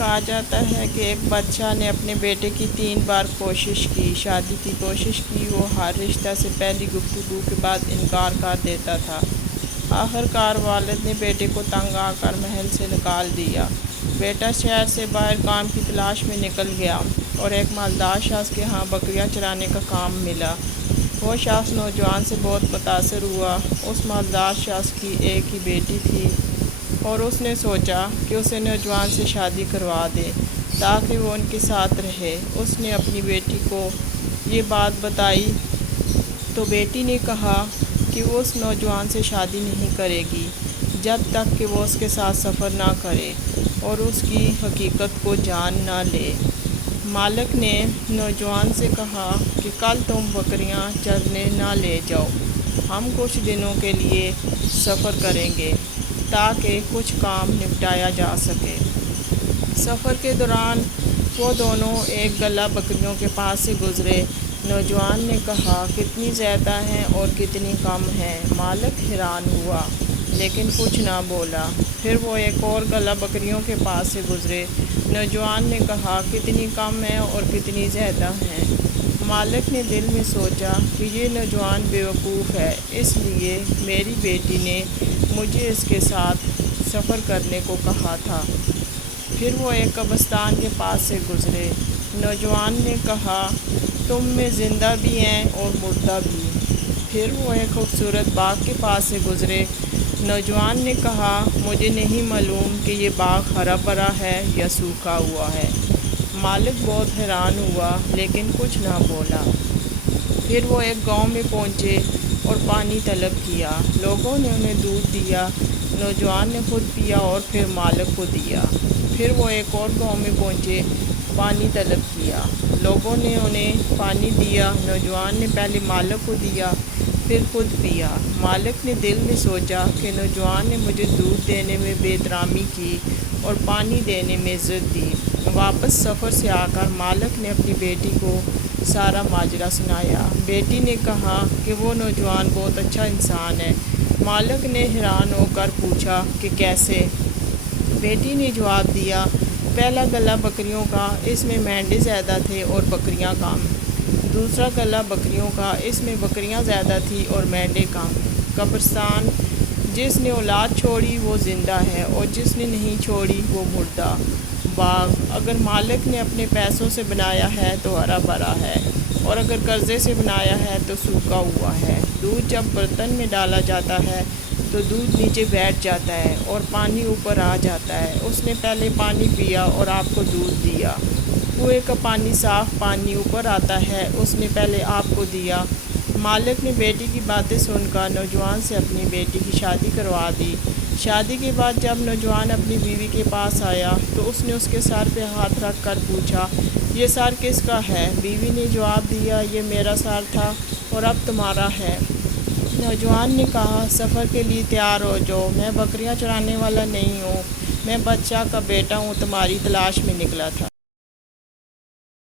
کہا جاتا ہے کہ ایک بادشاہ نے اپنے بیٹے کی 3 بار شادی کی کوشش کی۔ وہ ہر رشتہ سے پہلی گفتگو کے بعد انکار کر دیتا تھا۔ آخر کار والد نے بیٹے کو تنگ آ کر محل سے نکال دیا۔ بیٹا شہر سے باہر کام کی تلاش میں نکل گیا اور ایک مالدار شخص کے ہاں بکریاں چرانے کا کام ملا۔ وہ شخص نوجوان سے بہت متاثر ہوا۔ اس مالدار شخص کی ایک ہی بیٹی تھی اور اس نے سوچا کہ اسے نوجوان سے شادی کروا دے تاکہ وہ ان کے ساتھ رہے۔ اس نے اپنی بیٹی کو یہ بات بتائی تو بیٹی نے کہا کہ وہ اس نوجوان سے شادی نہیں کرے گی جب تک کہ وہ اس کے ساتھ سفر نہ کرے اور اس کی حقیقت کو جان نہ لے۔ مالک نے نوجوان سے کہا کہ کل تم بکریاں چرنے نہ لے جاؤ، ہم کچھ دنوں کے لیے سفر کریں گے تاکہ کچھ کام نپٹایا جا سکے۔ سفر کے دوران وہ دونوں ایک گلہ بکریوں کے پاس سے گزرے۔ نوجوان نے کہا کتنی زیادہ ہیں اور کتنی کم ہیں۔ مالک حیران ہوا لیکن کچھ نہ بولا۔ پھر وہ ایک اور گلہ بکریوں کے پاس سے گزرے۔ نوجوان نے کہا کتنی کم ہیں اور کتنی زیادہ ہیں۔ مالک نے دل میں سوچا کہ یہ نوجوان بیوقوف ہے، اس لیے میری بیٹی نے مجھے اس کے ساتھ سفر کرنے کو کہا تھا۔ پھر وہ ایک قبرستان کے پاس سے گزرے۔ نوجوان نے کہا تم میں زندہ بھی ہیں اور مردہ بھی۔ پھر وہ ایک خوبصورت باغ کے پاس سے گزرے۔ نوجوان نے کہا مجھے نہیں معلوم کہ یہ باغ ہرا بھرا ہے یا سوکھا ہوا ہے۔ مالک بہت حیران ہوا لیکن کچھ نہ بولا۔ پھر وہ ایک گاؤں میں پہنچے اور پانی طلب کیا۔ لوگوں نے انہیں دودھ دیا۔ نوجوان نے خود پیا اور پھر مالک کو دیا۔ پھر وہ ایک اور گاؤں میں پہنچے، پانی طلب کیا۔ لوگوں نے انہیں پانی دیا۔ نوجوان نے پہلے مالک کو دیا پھر خود پیا۔ مالک نے دل میں سوچا کہ نوجوان نے مجھے دودھ دینے میں بے احترامی کی اور پانی دینے میں ضد دی۔ واپس سفر سے آ کر مالک نے اپنی بیٹی کو سارا ماجرا سنایا۔ بیٹی نے کہا کہ وہ نوجوان بہت اچھا انسان ہے۔ مالک نے حیران ہو کر پوچھا کہ کیسے؟ بیٹی نے جواب دیا پہلا گلہ بکریوں کا، اس میں مینڈے زیادہ تھے اور بکریاں کم۔ دوسرا گلہ بکریوں کا، اس میں بکریاں زیادہ تھیں اور مینڈے کم۔ قبرستان، جس نے اولاد چھوڑی وہ زندہ ہے اور جس نے نہیں چھوڑی وہ مردہ۔ باغ، اگر مالک نے اپنے پیسوں سے بنایا ہے تو ہرا بھرا ہے اور اگر قرضے سے بنایا ہے تو سوکھا ہوا ہے۔ دودھ جب برتن میں ڈالا جاتا ہے تو دودھ نیچے بیٹھ جاتا ہے اور پانی اوپر آ جاتا ہے۔ اس نے پہلے پانی پیا اور آپ کو دودھ دیا۔ کنویں کا پانی، صاف پانی اوپر آتا ہے، اس نے پہلے آپ کو دیا۔ مالک نے بیٹی کی باتیں سن کر نوجوان سے اپنی بیٹی کی شادی کروا دی۔ شادی کے بعد جب نوجوان اپنی بیوی کے پاس آیا تو اس نے اس کے سر پہ ہاتھ رکھ کر پوچھا یہ سر کس کا ہے؟ بیوی نے جواب دیا یہ میرا سر تھا اور اب تمہارا ہے۔ نوجوان نے کہا سفر کے لیے تیار ہو جاؤ، میں بکریاں چرانے والا نہیں ہوں، میں بادشاہ کا بیٹا ہوں، تمہاری تلاش میں نکلا تھا۔